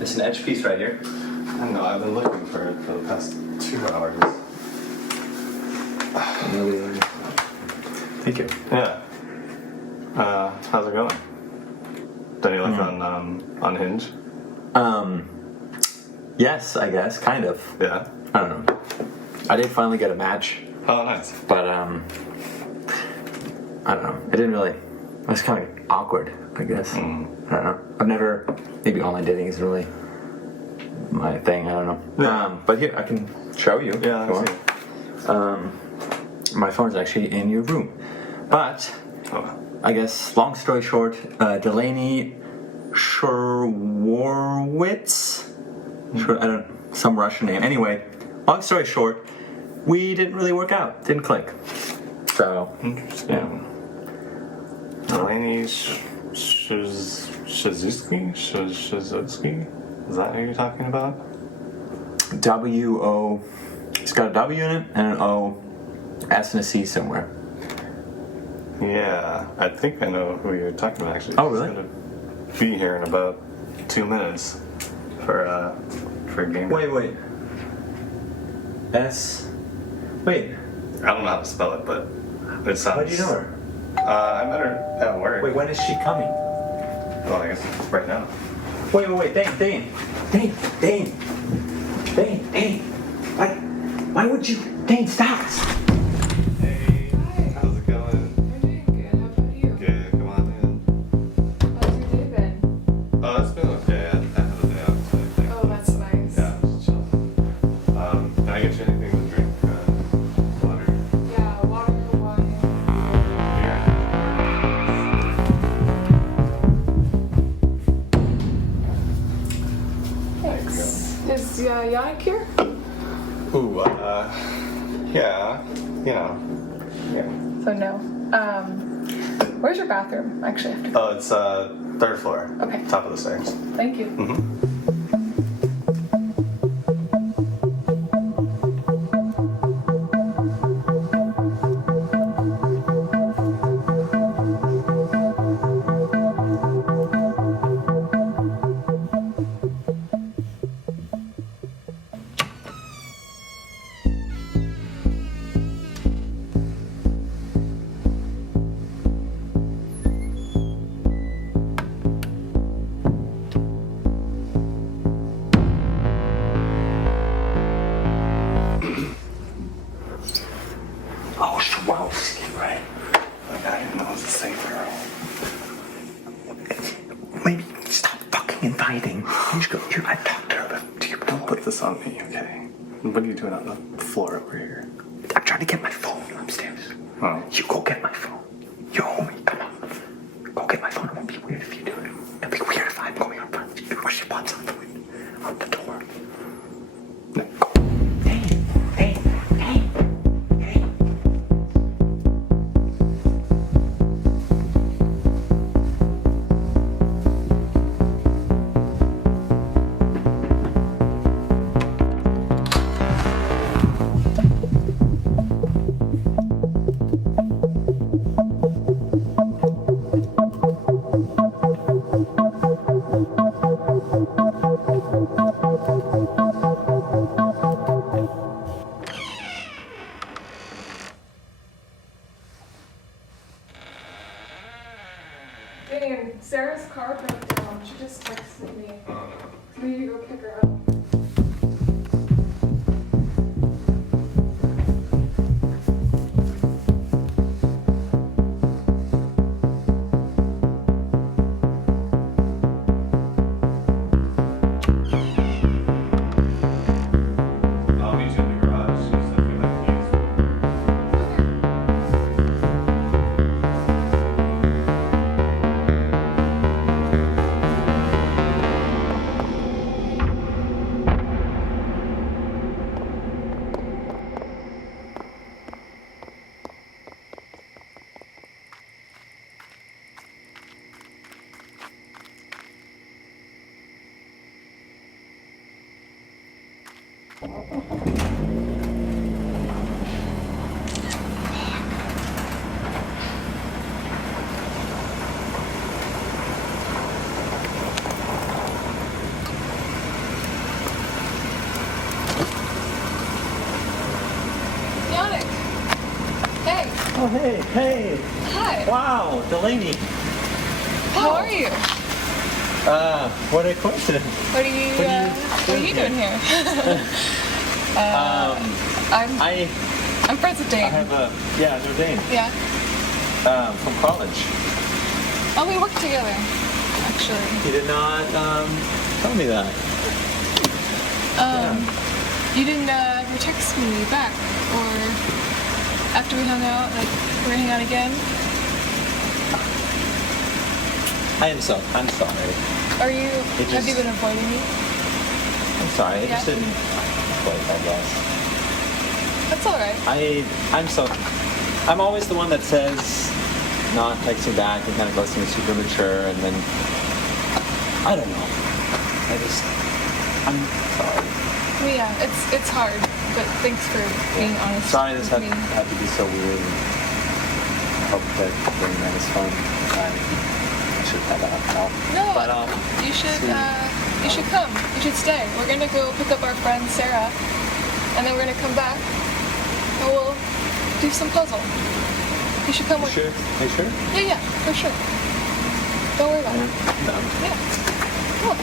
It's an edge piece right here. I know, I've been looking for it for the past 2 hours. Thank you. Yeah. How's it going? Did you look on Hinge? Yes, I guess, kind of. Yeah. I don't know. I did finally get a match, Oh, nice. but I don't know. It didn't really. It was kind of awkward, I guess. I don't know. I've never. Maybe online dating isn't really my thing. I don't know. Yeah. But here, I can show you. Yeah, if you let me want. My phone's actually in your room, but I guess long story short, Delaney Shurwowitz. Some Russian name. Anyway, long story short, we didn't really work out. Didn't click. So Interesting. yeah. Delaney Shizitsky? Is that who you're talking about? W-O. It's got a W in it and an O, S and a C somewhere. Yeah, I think I know who you're talking about actually. Oh, really? He's gonna be here in about 2 minutes for a game. Wait. S. Wait. I don't know how to spell it, but it sounds. How do you know her? I met her at work. Wait, when is she coming? Well, I guess right now. Wait, Dane. Why would you? Dane, stop! Hey, how's it going? I'm doing good. How about you? Good, come on in. How's your day been? Oh, it's been okay. I had a day off today. Oh, that's nice. Yeah, just chilling. Can I get you anything to drink? Water? Yeah, water, wine. Beer? Thanks. Is Yannick here? Ooh, yeah, yeah. So no. Where's your bathroom? Actually, I have to. Oh, it's 3rd floor. Okay. Top of the stairs. Thank you. Oh, Shurwowski, right? Like, I didn't know it was the same girl. Maybe stop fucking inviting. You just go. I talked to her, but Don't put this on me, okay? What are you doing on the floor over here? I'm trying to get my phone upstairs. Oh. You go get my phone. You owe me. Come on. Go get my phone. It won't be weird if you do it. It'll be weird if I'm going on front. Or she pops on the door. No. Go. Hey. Dane, Sarah's car broke down. She just texted me. We need to go pick her up. I'll meet you in the garage. She said you have keys. Oh, hey, hey. Hi. Wow, Delaney. How are you? What a coincidence. What are you doing here? I'm friends with I Dane. have a, yeah, no Dane. Yeah. From college. Oh, we work together, actually. You did not, tell me that. You didn't ever text me back, or after we hung out, like we're gonna hang out again. I'm sorry. Are you? It Have you just- been avoiding me? I'm sorry. I Yeah. just didn't like, I guess. That's all right. I'm always the one that says not texting back and kind of goes to super mature, and then I don't know. I'm sorry. Well, yeah, it's hard, but thanks for being honest. Sorry this with had me. to be so weird. I hope that bringing that is fun. I should have that now. No, But, you should come. You should stay. We're gonna go pick up our friend Sarah, and then we're gonna come back, and we'll do some puzzle. You should come with. Sure? Are you sure? Yeah, for sure. Don't worry about it. No. Yeah. Cool.